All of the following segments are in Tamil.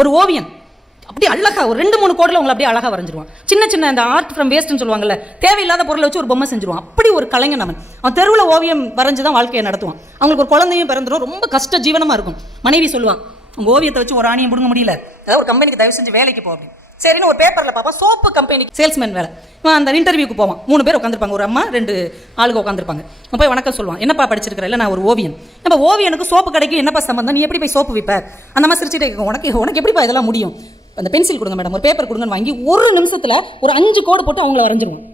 ஒரு ஓவியன் அப்படி அழகா ஒரு 2-3 கோடில் உங்களை அப்படியே அழகா வரைஞ்சிருவான். சின்ன சின்ன அந்த ஆர்ட் ஃப்ரம் வேஸ்ட்னு சொல்லுவாங்கல்ல, தேவையில்லாத பொருளை வச்சு ஒரு பொம்மை செஞ்சிருவான். அப்படி ஒரு கலைஞன் அவன் தெருவில் ஓவியம் வரைஞ்சு தான் வாழ்க்கையை நடத்துவான். அவங்களுக்கு ஒரு குழந்தையும் பிறந்துடும், ரொம்ப கஷ்ட ஜீவனமாக இருக்கும். மனைவி சொல்லுவான், உங்கள் ஓவியத்தை வச்சு ஒரு ஆணியம் பிடுங்க முடியல, ஏதாவது ஒரு கம்பெனிக்கு தயவு செஞ்சு வேலைக்கு போ அப்படின்னு. சரின்னு ஒரு பேப்பரில் பார்ப்பா, சோப்பு கம்பெனிக்கு சேல்ஸ்மேன் வேலை. அந்த இன்டர்வியூக்கு போவான். 3 பேர் உட்காந்துருப்பாங்க, ஒரு அம்மா 2 ஆளுங்க உட்காந்துருப்பாங்க. போய் வணக்கம் சொல்லுவான், என்னப்பா படிச்சிருக்கிற? இல்லை நான் ஒரு ஓவியன். நம்ம ஓவியனுக்கு சோப்பு கடைக்கு என்னப்பா சம்பந்தம், நீ எப்படி போய் சோப்பு விற்ப? அந்த மாதிரி சிரிச்சுட்டே உனக்கு எப்படிப்பா இதெல்லாம் முடியும்? அந்த பென்சில் கொடுங்க மேடம், ஒரு பேப்பர் கொடுங்கன்னு வாங்கி ஒரு நிமிஷத்தில் ஒரு 5 கோடு போட்டு அவங்கள வரைஞ்சிருவான்.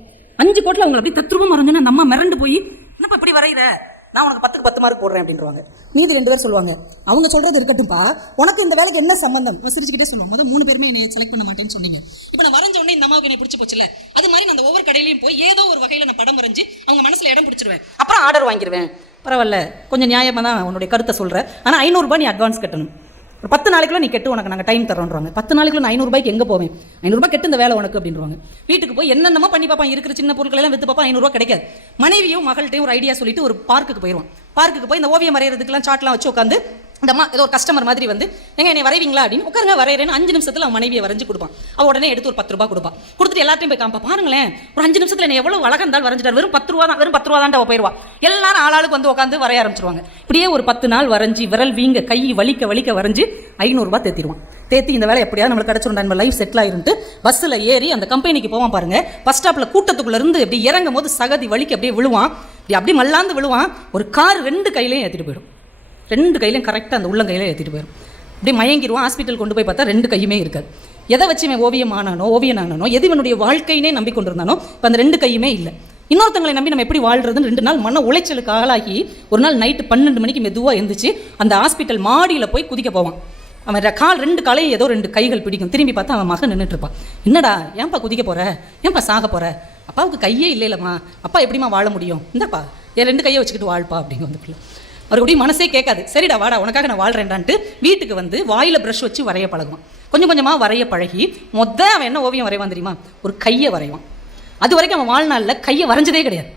5 கோட்டில் அவங்க அப்படி தத்ரூபம் வரைஞ்சோன்னா அந்த அம்மா மிரண்டு போய், என்னப்பா இப்படி வரைகிற, நான் உனக்கு 10க்கு 10 மார்க் போடுறேன் அப்படின்றாங்க. மீதி 2 பேர் சொல்லுவாங்க, அவங்க சொல்றது இருக்கட்டும்பா, உனக்கு இந்த வேலைக்கு என்ன சம்பந்தம்? சிரிச்சுக்கிட்டே சொல்லுவாங்க, முதல் 3 பேருமே என்னை செலக்ட் பண்ண மாட்டேன்னு சொன்னீங்க, இப்போ நான் வரைஞ்ச உடனே இந்த அம்மாவுக்கு என்னை பிடிச்சி போச்சுல, அது மாதிரி நான் ஒவ்வொரு கடையிலையும் போய் ஏதோ ஒரு வகையில் நான் படம் வரைஞ்சி அவங்க மனசுல இடம் பிடிச்சிருவேன், அப்புறம் ஆர்டர் வாங்கிடுவேன். பரவாயில்ல, கொஞ்சம் நியாயமாக தான் உன்னுடைய கருத்தை சொல்கிறேன், ஆனால் 500 ரூபாய் நீ அட்வான்ஸ் கட்டணும். ஒரு 10 நாளைக்குள்ள நீ கெட்டு, உனக்கு நாங்கள் டைம் தரோன்றாங்க. 10 நாளைக்குள்ள நான் 500 ரூபாய்க்கு எங்கே போவேன்? 500 ரூபாய் கெட்டு இந்த வேலை உனக்கு அப்படின்றாங்க. வீட்டுக்கு போய் என்னென்னமோ பண்ணி பார்ப்பான், இருக்கிற சின்ன பொருட்கள் எல்லாம் வித்து பார்ப்பான், 500 ரூபாய் கிடைக்காது. மனைவியும் மகள்கிட்டையும் ஒரு ஐடியா சொல்லிட்டு ஒரு பார்க்குக்கு போயிடுவான். பார்க்குக்கு போய் இந்த ஓவியம் வரைகிறதுக்கெல்லாம் சாட்லாம் வச்சு உட்காந்து இந்த ஏதோ ஒரு கஸ்டமர் மாதிரி வந்து, எங்க என்னை வரைவீங்களா அப்படின்னு உட்காருங்க வரைகிறேன்னு 5 நிமிஷத்தில் அவன் மனைவியை வரைஞ்சு கொடுப்பான். அவன் உடனே எடுத்து ஒரு 10 ரூபாய் கொடுப்பான். கொடுத்துட்டு எல்லாத்தையும் போய் காப்பா, பாருங்களேன் ஒரு 5 நிமிஷத்தில் என்ன எவ்வளோ அழகாக இருந்தாலும் வரைஞ்சிட்டார், வெறும் 10 ரூபா தான், வெறும் 10 ரூபா தான் அவள் போயிடுவான். எல்லாரும் ஆளாளுக்கு வந்து உட்காந்து வரைய ஆரம்பிச்சிருவாங்க. இப்படியே ஒரு 10 நாள் வரைஞ்சி விரல் வீங்க கை வலிக்க வரைஞ்சி 500 ரூபாய் தேத்திடுவான். தேத்தி இந்த வேலை எப்படியாவது நம்மளுக்கு கிடச்சிரும், நம்ம லைஃப் செட்டில் ஆகிருந்து பஸ்ஸில் ஏறி அந்த கம்பெனிக்கு போவான். பாருங்க, பஸ் ஸ்டாப்பில் கூட்டத்துக்குள்ள இருந்து இப்படி இறங்கும் போது சகதி வலிக்கு அப்படியே விழுவான், அப்படி மல்லாந்து விழுவான். ஒரு கார் 2 கையிலையும் ஏற்றிட்டு போயிடும், 2 கையிலையும் கரெக்டாக அந்த உள்ளங்கையில ஏற்றிட்டு போயிடும். அப்படி மயங்கிடுவான். ஹாஸ்பிட்டல் கொண்டு போய் பார்த்தா 2 கையுமே இருக்காது. எதை வச்சு இவன் ஓவியன் ஆனானோ, எது இவனுடைய வாழ்க்கையினே நம்பி கொண்டிருந்தானோ, இப்போ அந்த 2 கையுமே இல்லை. இன்னொருத்தங்களை நம்பி நம்ம எப்படி வாழ்றதுன்னு 2 நாள் மன உளைச்சலுக்கு ஆளாகி ஒரு நாள் நைட்டு 12 மணிக்கு மெதுவாக எழுந்திரிச்சு அந்த ஹாஸ்பிட்டல் மாடியில் போய் குதிக்க போவான். அவன் 2 காலையும் ஏதோ 2 கைகள் பிடிக்கும். திரும்பி பார்த்தா அவன் மகன் நின்றுட்டு இருப்பான். என்னடா ஏன்பா குதிக்க போற, ஏன்பா சாக போற? அப்பாவுக்கு கையே இல்லைல்லம்மா, அப்பா எப்படிமா வாழ முடியும்? இந்தப்பா என் 2 கையை வச்சுக்கிட்டு வாழ்ப்பா அப்படிங்க வந்து பிள்ளை. அவருக்கு அப்படி மனசே கேட்காது. சரிடா வாடா உனக்காக நான் வாழ்றேன்டான்ட்டு வீட்டுக்கு வந்து வாயில் ப்ரஷ் வச்சு வரைய பழகுவான். கொஞ்சம் கொஞ்சமாக வரைய பழகி அவன் என்ன ஓவியம் வரைவான் தெரியுமா? ஒரு கையை வரைவான். அது வரைக்கும் அவன் வாழ்நாளில் கையை வரைஞ்சதே கிடையாது.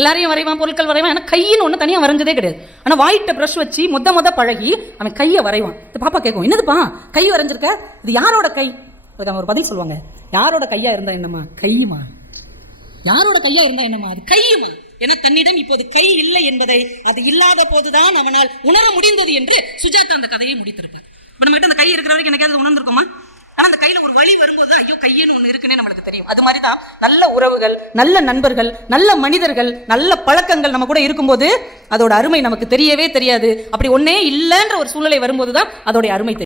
எல்லாரையும் வரைவான், பொருட்கள் வரைவான், ஆனால் கையின்னு ஒன்று தனியாக வரைஞ்சதே கிடையாது. ஆனால் வாயிட்ட ப்ரஷ் வச்சு மொத பழகி அவன் கையை வரைவான். பாப்பா கேட்கும், என்னதுப்பா கை வரைஞ்சிருக்க, இது யாரோட கை? அதுக்கு அவன் ஒரு பதில் சொல்லுவாங்க, யாரோட கையா இருந்தா என்னம்மா? கையுமா. யாரோட கையா இருந்தா என்னம்மா? அது கையுமா. என தன்னிடம் இப்போது கை இல்லை என்பதை அது இல்லாத போதுதான் அவனால் உணர முடிந்தது என்று சுஜாதா அந்த கதையை முடித்திருப்பார். இப்போ நம்ம கிட்ட அந்த கை இருக்கிற வரைக்கும் எனக்கு உணர்ந்திருக்கோமா? ஆனால் அந்த கையில் ஒரு வலி வரும்போது ஐயோ கையேன்னு ஒன்று இருக்குன்னே நம்மளுக்கு தெரியும். அது மாதிரி தான் நல்ல உறவுகள், நல்ல நண்பர்கள், நல்ல மனிதர்கள், நல்ல பழக்கங்கள் நம்ம கூட இருக்கும்போது அதோட அருமை நமக்கு தெரியவே தெரியாது. அப்படி ஒன்னே இல்லைன்ற ஒரு சூழ்நிலை வரும்போது தான் அதோடைய அருமை தெரியும்.